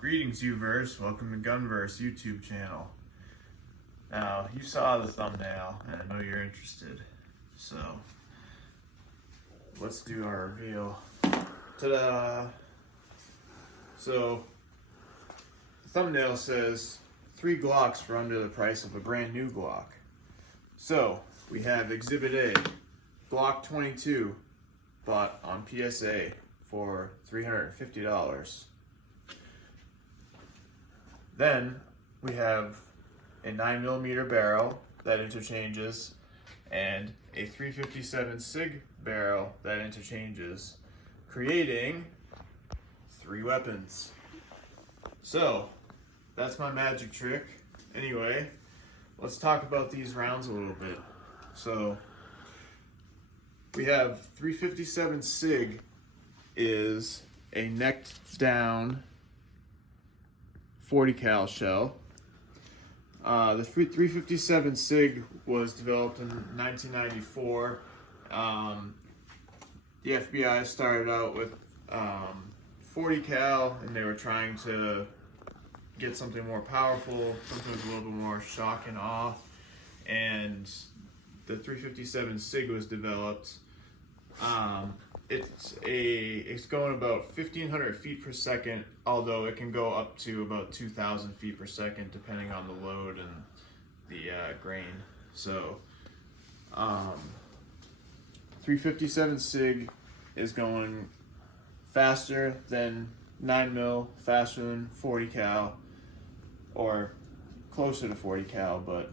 Greetings, Uverse. Welcome to Gunverse YouTube channel. Now, you saw the thumbnail, and I know you're interested. So, let's do our reveal. Ta-da! So, the thumbnail says 3 Glocks for under the price of a brand new Glock. So, we have Exhibit A, Glock 22, bought on PSA for $350. Then we have a 9mm barrel that interchanges and a 357 SIG barrel that interchanges, creating 3 weapons. So that's my magic trick. Anyway, let's talk about these rounds a little bit. So we have 357 SIG is a necked down 40 cal shell. The 357 SIG was developed in 1994. The FBI started out with 40 cal, and they were trying to get something more powerful, something with a little bit more shock and awe. And the 357 SIG was developed. It's going about 1,500 feet per second, although it can go up to about 2,000 feet per second depending on the load and the grain. So 357 SIG is going faster than 9mm, faster than 40 cal, or closer to 40 cal, but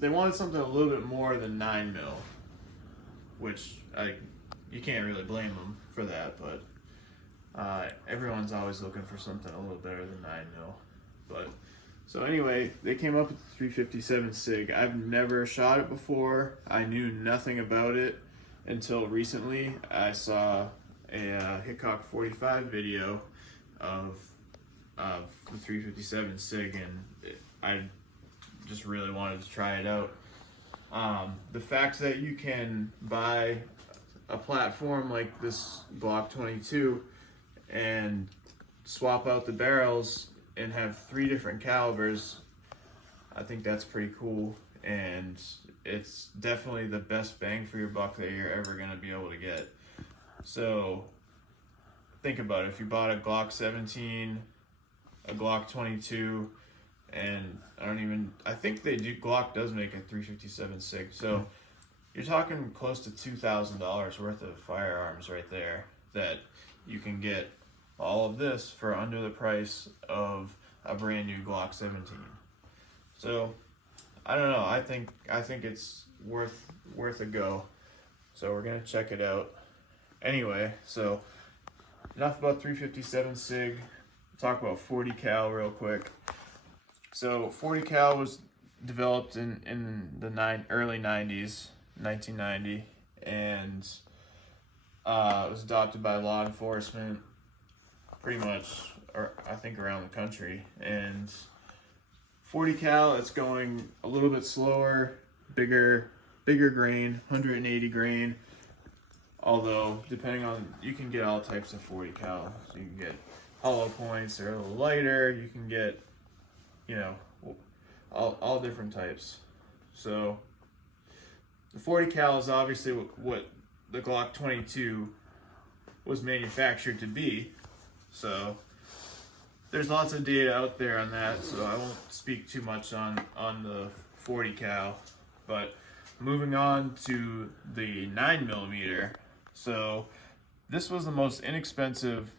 they wanted something a little bit more than 9mm, which you can't really blame them for that, but everyone's always looking for something a little better than 9mm. But so anyway, they came up with the 357 SIG. I've never shot it before. I knew nothing about it until recently. I saw a Hickok 45 video of the 357 SIG, and I just really wanted to try it out. The fact that you can buy a platform like this Glock 22 and swap out the barrels and have 3 different calibers, I think that's pretty cool, and it's definitely the best bang for your buck that you're ever going to be able to get. So think about it. If you bought a Glock 17, a Glock 22, and I think Glock does make a 357 SIG, so you're talking close to $2,000 worth of firearms right there that you can get all of this for under the price of a brand new Glock 17. So I don't know, I think it's worth a go. So we're gonna check it out. Anyway, so enough about 357 SIG. Talk about 40 cal real quick. So 40 cal was developed in the early 90s, 1990, and it was adopted by law enforcement pretty much, or I think around the country. And 40 cal, it's going a little bit slower, bigger grain, 180 grain. Although depending on, you can get all types of 40 cal. So you can get hollow points, they're a little lighter. You can get, all different types. So the 40 cal is obviously what the Glock 22 was manufactured to be. So there's lots of data out there on that, so I won't speak too much on the 40 cal. But moving on to the 9mm. So this was the most inexpensive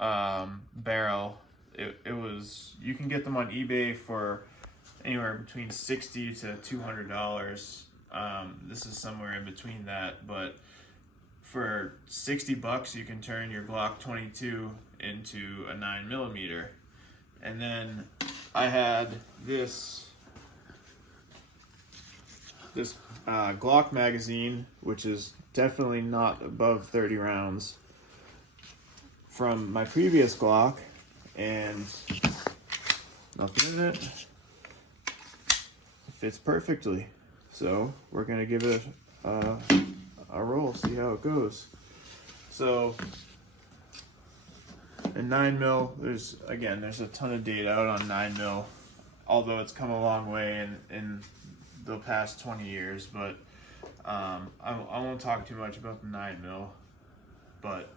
barrel. It was, you can get them on eBay for anywhere between $60 to $200. This is somewhere in between that, but for $60 you can turn your Glock 22 into a 9mm. And then I had this Glock magazine, which is definitely not above 30 rounds, from my previous Glock, and nothing in it. Fits perfectly. So we're gonna give it a roll, see how it goes. So And 9mm, there's a ton of data out on 9mm, although it's come a long way in the past 20 years. But I won't talk too much about the 9mm, but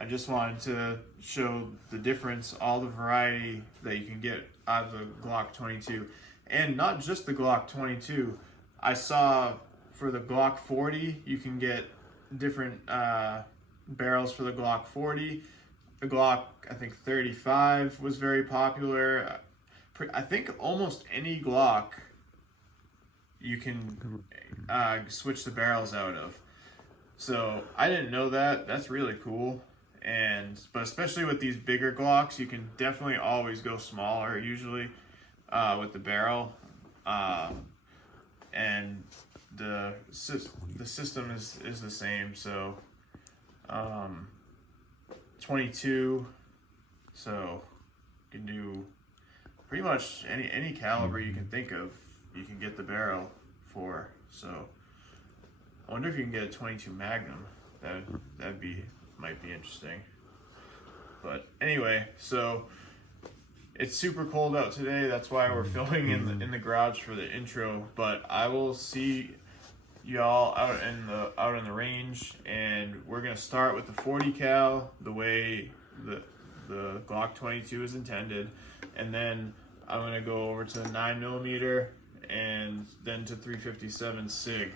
I just wanted to show the difference, all the variety that you can get out of the Glock 22. And not just the Glock 22. I saw for the Glock 40, you can get different barrels for the Glock 40. The Glock, I think 35 was very popular. I think almost any Glock you can switch the barrels out of. So I didn't know that. That's really cool. But especially with these bigger Glocks, you can definitely always go smaller usually with the barrel. And the system is the same. So 22, so you can do pretty much any caliber you can think of, you can get the barrel for. So I wonder if you can get a 22 Magnum. Might be interesting. But anyway, so it's super cold out today. That's why we're filming in the garage for the intro. But I will see y'all out in the range, and we're gonna start with the 40 cal, the way the Glock 22 is intended, and then I'm gonna go over to the 9mm and then to 357 SIG.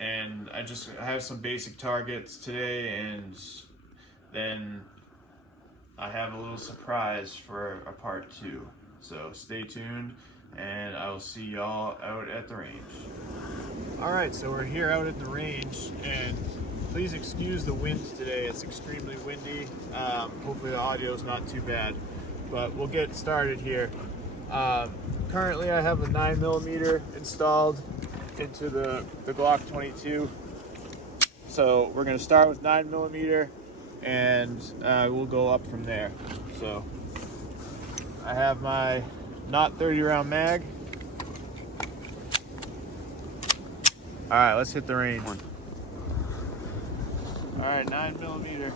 And I have some basic targets today, and then I have a little surprise for a part 2. So stay tuned, and I will see y'all out at the range. Alright, so we're here out at the range, and please excuse the wind today. It's extremely windy. Hopefully the audio is not too bad, but we'll get started here. Currently I have a 9mm installed into the Glock 22. So we're going to start with 9mm, and we'll go up from there. So I have my not 30 round mag. All right, let's hit the range. All right, 9mm.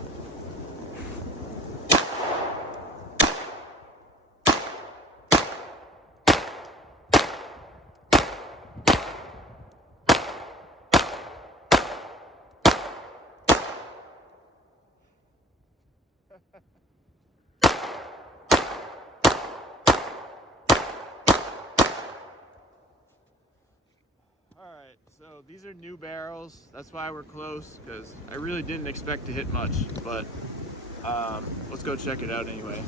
Alright, so these are new barrels. That's why we're close, because I really didn't expect to hit much, but let's go check it out anyway.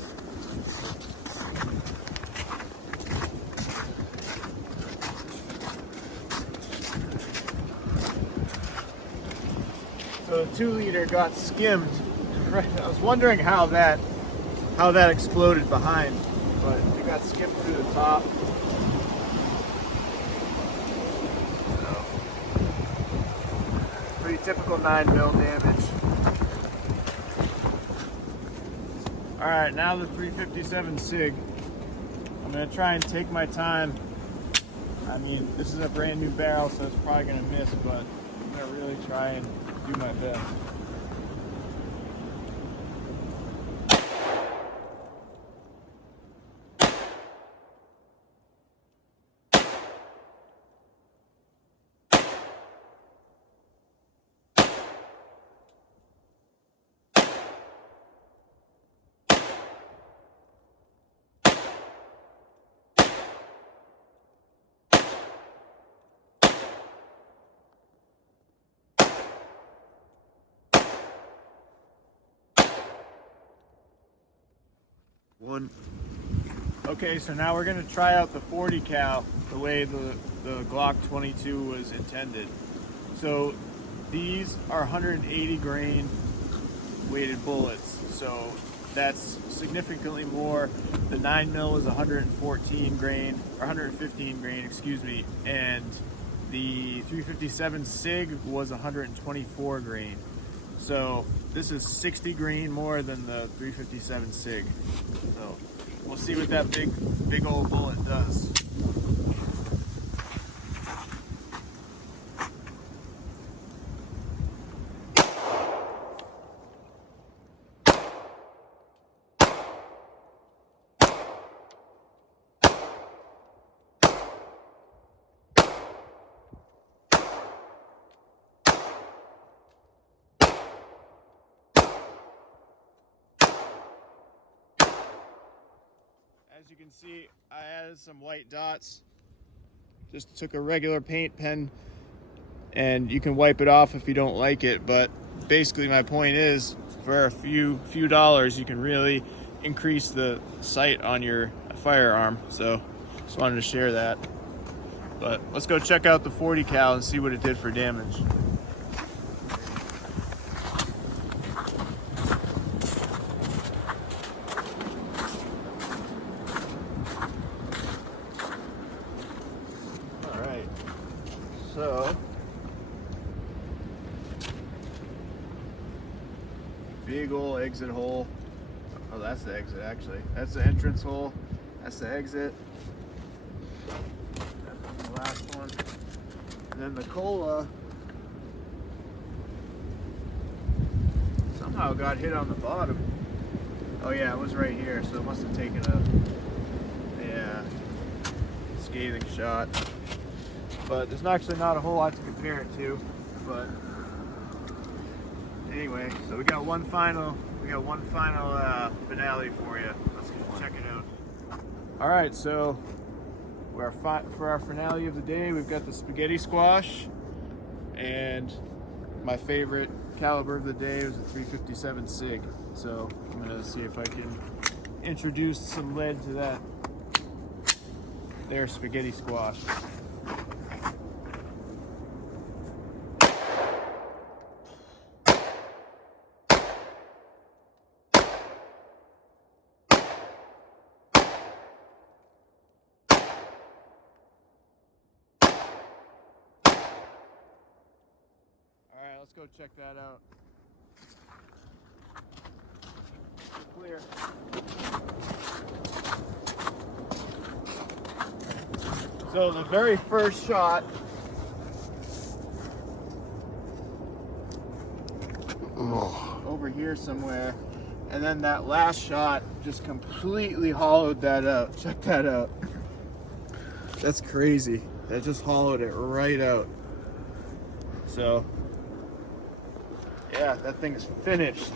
So the 2-liter got skimmed. I was wondering how that exploded behind, but it got skimmed through the top. So, pretty typical 9mm damage. All right, now the 357 SIG. I'm gonna try and take my time. I mean, this is a brand new barrel, so it's probably gonna miss, but I'm gonna really try and do my best. One. Okay, so now we're gonna try out the 40 cal the way the Glock 22 was intended. So these are 180 grain weighted bullets, so that's significantly more. The 9mm is 114 grain, or 115 grain, excuse me, and the 357 SIG was 124 grain. So this is 60 grain more than the 357 SIG. So we'll see what that big old bullet does. you can see, I added some white dots. Just took a regular paint pen, and you can wipe it off if you don't like it, but basically my point is, for a few dollars, you can really increase the sight on your firearm. So just wanted to share that. But let's go check out the 40 cal and see what it did for damage. All right, so big old exit hole. Oh, that's the exit actually. That's the entrance hole. That's the exit. That's the last one. And then the cola somehow got hit on the bottom. Oh yeah, it was right here, so it must have taken a scathing shot. But there's actually not a whole lot to compare it to. But anyway, so we got one final finale for you. Let's go check it out. All right, so for our finale of the day, we've got the spaghetti squash, and my favorite caliber of the day was a 357 SIG. So I'm gonna see if I can introduce some lead to that there spaghetti squash. Alright, let's go check that out. Clear. So the very first shot over here somewhere, and then that last shot just completely hollowed that out. Check that out. That's crazy. That just hollowed it right out. So yeah, that thing is finished.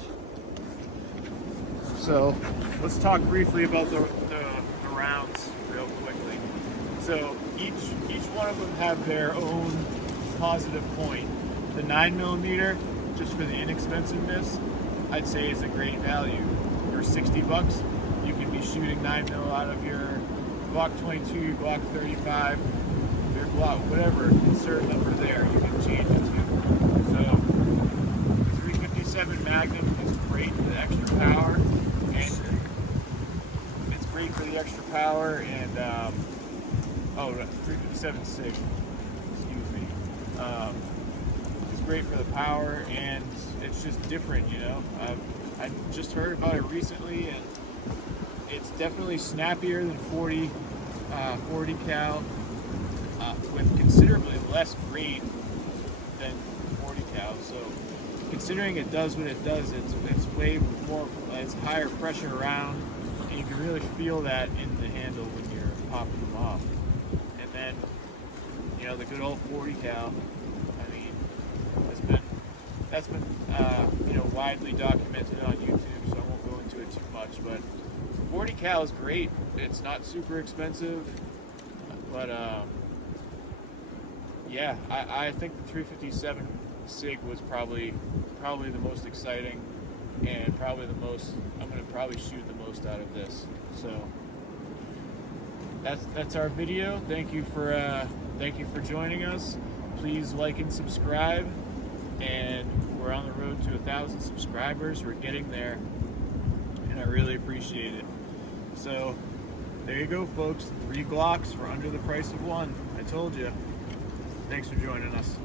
So let's talk briefly about the rounds real quickly. So each one of them have their own positive point. The 9mm, just for the inexpensiveness, I'd say is a great value. For $60, you can be shooting 9mm out of your Glock 22, your Glock 35, your Glock, whatever insert number there, you can change it to. So the 357 Magnum is great for the extra power, and it's great for the extra power, and 357 SIG, excuse me. It's great for the power, and it's just different, you know. I just heard about it recently, and it's definitely snappier than 40 cal, with considerably less grain than 40 cal. So considering it does what it does, it's way more, it's higher pressure around, and you can really feel that in the handle when you're popping them off. And then, you know, the good old 40 cal, I mean, that's been widely documented on YouTube, so I won't go into it too much, but 40 cal is great. It's not super expensive, but yeah, I think the 357 SIG was probably the most exciting, and probably the most, I'm going to probably shoot the most out of this. So that's our video. Thank you for joining us. Please like and subscribe, and we're on the road to 1,000 subscribers. We're getting there, and I really appreciate it. So there you go, folks. 3 Glocks for under the price of 1. I told you. Thanks for joining us.